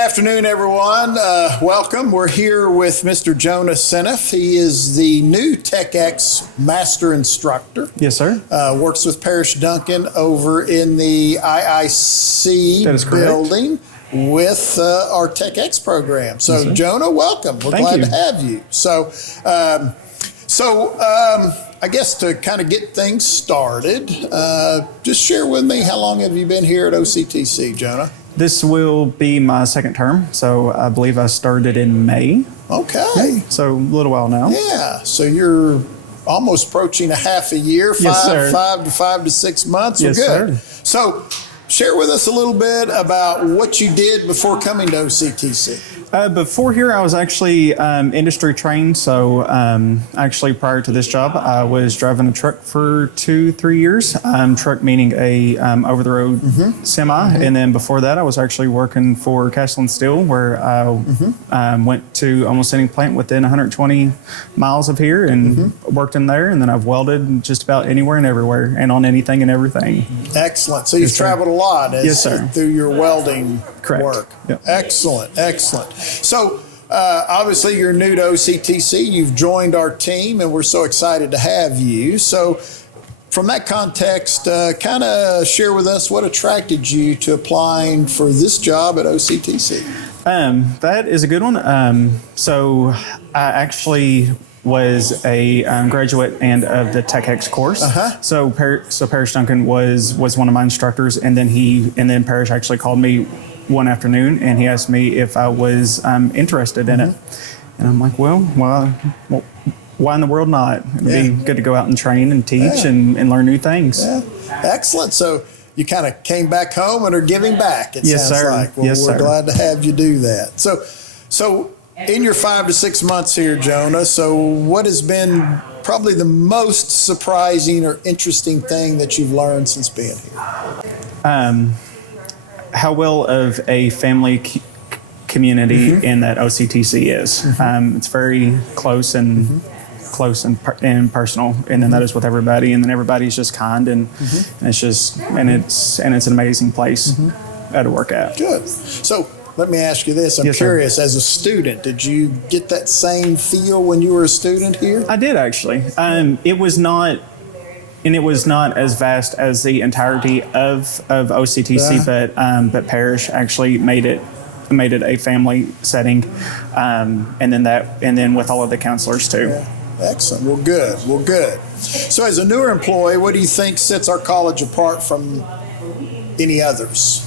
afternoon, everyone. Welcome. We're here with Mr. Jonah Seneff. He is the new X Master Instructor. Yes, sir. Works with Parrish Duncan over in the IIC building with our X program. So, yes, Jonah, welcome. We're glad to have you. So, I guess to kind of get things started, just share with me, how long have you been here at OCTC, Jonah? This will be my second term, so I believe I started in May. Okay. So a little while now. Yeah, so you're almost approaching a half a year, five to 6 months. Yes, good. Sir. So share with us a little bit about what you did before coming to OCTC. Before here, I was actually industry trained. So actually prior to this job, I was driving a truck for 2-3 years. Truck meaning a over-the-road semi. And then before that, I was actually working for Castle and Steel, where I went to almost any plant within 120 miles of here and worked in there. And then I've welded just about anywhere and everywhere and on anything and everything. Excellent. So you've traveled a lot through your welding work. Yep. Excellent, excellent. So obviously you're new to OCTC. You've joined our team, and we're so excited to have you. So from that context, kind of share with us what attracted you to applying for this job at OCTC. That is a good one. So I actually was a graduate and of the X course. So Parrish Duncan was one of my instructors, and then Parrish actually called me one afternoon, and he asked me if I was interested in it. And I'm like, well, why in the world not? It'd be good to go out and train and teach and learn new things. Yeah. Excellent. So you kind of came back home and are giving back, it sounds like. Well, we're glad to have you do that. So in your 5 to 6 months here, Jonah, so what has been probably the most surprising or interesting thing that you've learned since being here? How well of a family community in that OCTC is. It's very close and personal, and then that is with everybody, and then everybody's just kind, and it's just it's an amazing place to work at. Good. So let me ask you this. I'm curious, as a student, did you get that same feel when you were a student here? I did, actually. It was not as vast as the entirety of OCTC, but Parrish actually made it a family setting, and then with all of the counselors too. Yeah. Excellent. Well, good. So as a newer employee, what do you think sets our college apart from any others?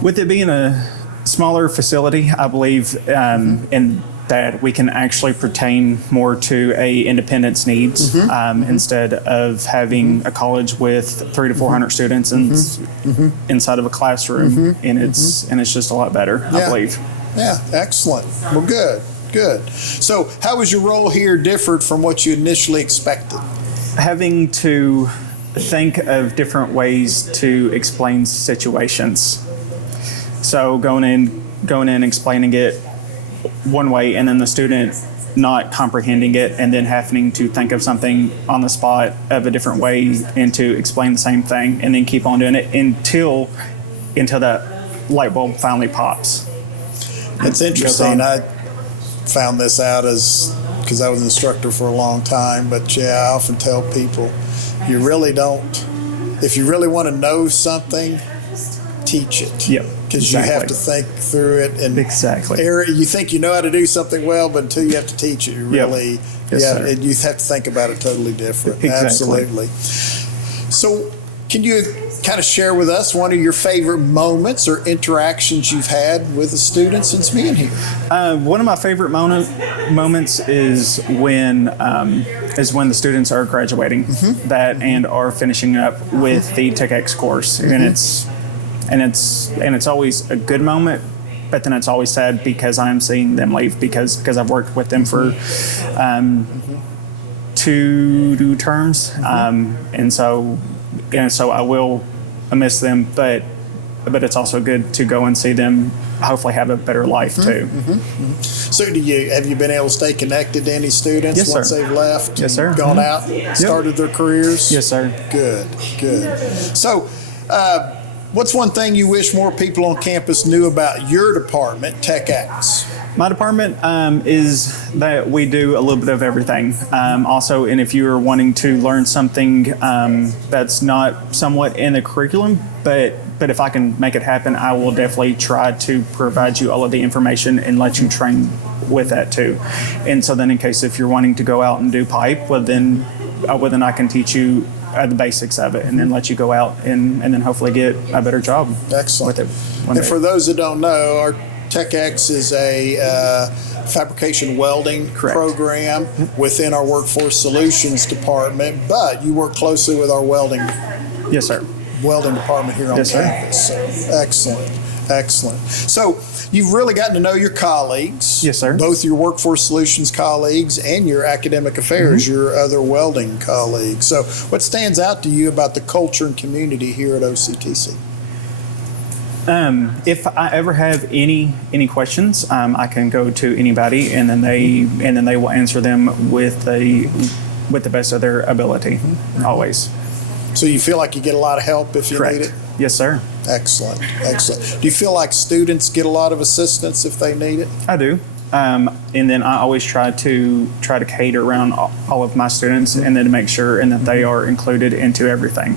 With it being a smaller facility, I believe in that we can actually pertain more to a independent's needs instead of having a college with 300 to 400 students inside of a classroom, and it's just a lot better, I believe. Yeah, excellent. Well, good. So how was your role here differed from what you initially expected? Having to think of different ways to explain situations. So going in, explaining it one way, and then the student not comprehending it, and then having to think of something on the spot of a different way and to explain the same thing, and then keep on doing it until that light bulb finally pops. It's interesting. I found this out because I was an instructor for a long time, but I often tell people, if you really want to know something, teach it. Yep. Because you have to think through it, and you think you know how to do something well, but until you have to teach it, you really, you have to think about it totally different. Absolutely. So, can you kind of share with us one of your favorite moments or interactions you've had with the students since being here? One of my favorite moments is when the students are graduating and are finishing up with the X course, and it's always a good moment, but then it's always sad because I'm seeing them leave because I've worked with them for 2 terms, and so I will miss them, but it's also good to go and see them hopefully have a better life too. So have you been able to stay connected to any students once they've left? Yes, sir. Gone out, started their careers? Yes, sir. Good. So What's one thing you wish more people on campus knew about your department, TechX? My department is that we do a little bit of everything. Also, and if you are wanting to learn something that's not somewhat in the curriculum, but if I can make it happen, I will definitely try to provide you all of the information and let you train with that too. And so then in case if you're wanting to go out and do pipe, well then I can teach you the basics of it and then let you go out and then hopefully get a better job. Excellent. With it. And for those that don't know, our TechX is a fabrication welding program within our Workforce Solutions department, but you work closely with our welding department here on campus. So, excellent. So you've really gotten to know your colleagues. Yes, sir. Both your Workforce Solutions colleagues and your academic affairs, your other welding colleagues. So what stands out to you about the culture and community here at OCTC? If I ever have any questions, I can go to anybody, and then they will answer them with the best of their ability, always. So you feel like you get a lot of help if you need it? Yes, sir. Excellent. Do you feel like students get a lot of assistance if they need it? I do. And then I always try to cater around all of my students, and then to make sure and that they are included into everything.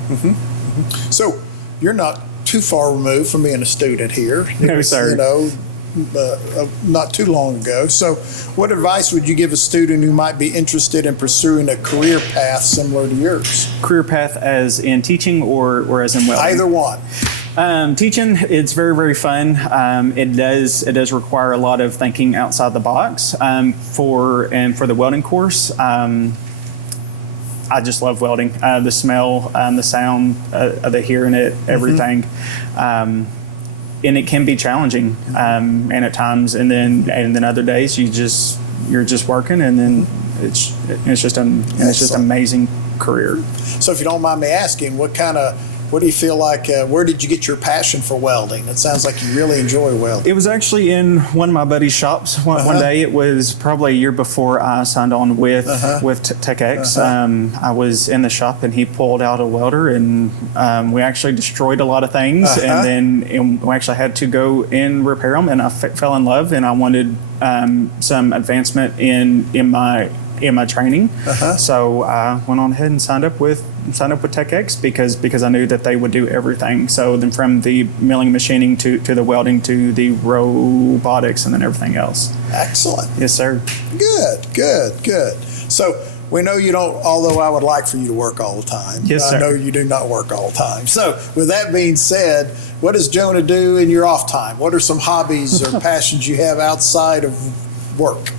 So you're not too far removed from being a student here. No, sir. Not too long ago. So what advice would you give a student who might be interested in pursuing a career path similar to yours? Career path as in teaching or as in welding? Either one. Teaching, it's very, very fun. It does require a lot of thinking outside the box. For the welding course, I just love welding. The smell, the sound, the hearing it, everything. And it can be challenging, and at times, and then other days you're just working, and then it's just amazing career. So if you don't mind me asking, what do you feel like, where did you get your passion for welding? It sounds like you really enjoy welding. It was actually in one of my buddy's shops. One day, it was probably a year before I signed on with TechX. I was in the shop and he pulled out a welder, and we actually destroyed a lot of things, and we actually had to go and repair them, and I fell in love, and I wanted some advancement in my training. So I went on ahead and signed up with TechX because I knew that they would do everything. So then from the milling, machining to the welding to the robotics and then everything else. Excellent. Yes, sir. Good. So we know you don't, although I would like for you to work all the time. Yes, sir. I know you do not work all the time. So with that being said, what does Jonah do in your off time? What are some hobbies or passions you have outside of work?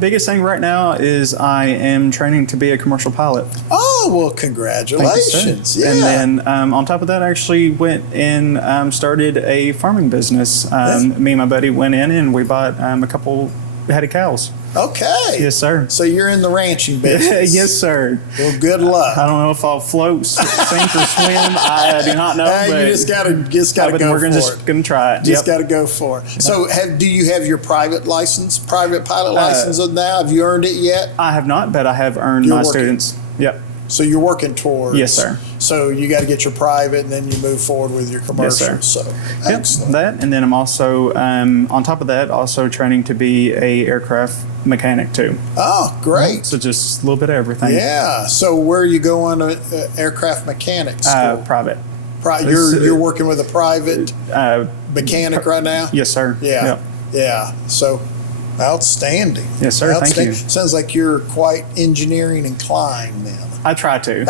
Biggest thing right now is I am training to be a commercial pilot. Oh, well, congratulations. You, and then on top of that, I actually went and started a farming business. Me and my buddy went in and we bought a couple head of cows. Okay. Yes, sir. So you're in the ranching business. Yes, sir. Well, good luck. I don't know if I'll float, sink, or swim. I do not know. But you just gotta go we're for it. Just gonna try it. Just gotta go for it. So, do you have your private pilot license now? Have you earned it yet? I have not, but I have earned my students. Yep. So you're working towards. Yes, sir. So you got to get your private, and then you move forward with your commercial. Yes, sir. So excellent. That, and then I'm also on top of that, also training to be a aircraft mechanic too. Oh, great! So just a little bit of everything. Yeah. So where are you going to aircraft mechanics school? Private. You're working with a private mechanic right now? Yes, sir. Yeah. Yep. Yeah. So outstanding. Yes, sir. Thank you. Sounds like you're quite engineering inclined then. I try to.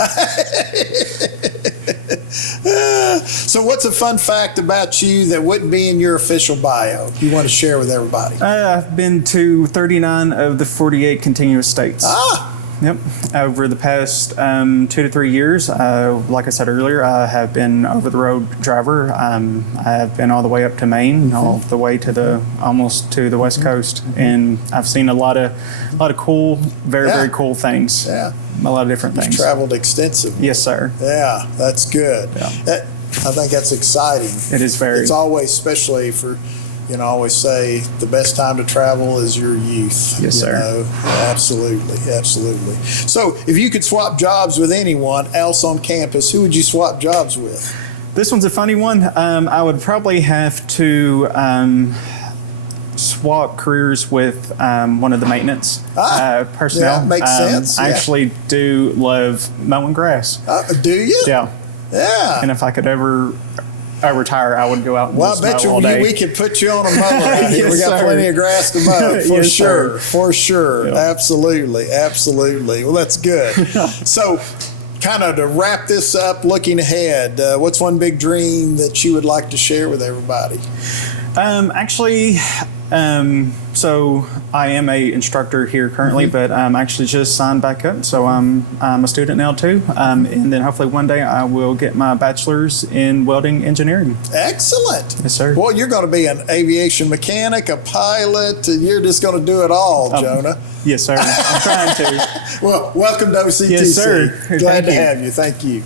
So what's a fun fact about you that wouldn't be in your official bio you want to share with everybody? I've been to 39 of the 48 continuous states. Yep. Over the past 2 to 3 years, like I said earlier, I have been over-the-road driver. I have been all the way up to Maine, all the way to almost to the West Coast, and I've seen a lot of cool, very cool things. Yeah. A lot of different things. You've traveled extensively. Yes, sir. Yeah, that's good. Yeah. I think that's exciting. It is very. It's always, especially for. I always say the best time to travel is your youth. Yes, sir. Absolutely. So if you could swap jobs with anyone else on campus, who would you swap jobs with? This one's a funny one. I would probably have to swap careers with one of the maintenance personnel. Yeah, makes sense. I actually do love mowing grass. Do you? Yeah. Yeah. And if I could ever retire, I would go out and well, just I bet mow all day. We could put you on a mower out here. Yes, We got sir. plenty of grass to mow, for Yes, sure. sir. For sure. Yeah. Absolutely. Absolutely. Well, that's good. So, kind of to wrap this up, looking ahead, what's one big dream that you would like to share with everybody? So I am a instructor here currently, but I'm actually just signed back up. So I'm a student now too. And then hopefully one day I will get my bachelor's in welding engineering. Excellent. Yes, sir. Well, you're going to be an aviation mechanic, a pilot. You're just going to do it all, Jonah. Yes, sir. I'm trying to. Well, welcome to OCTC. Yes, sir. Glad Thank to you. have you. Thank you.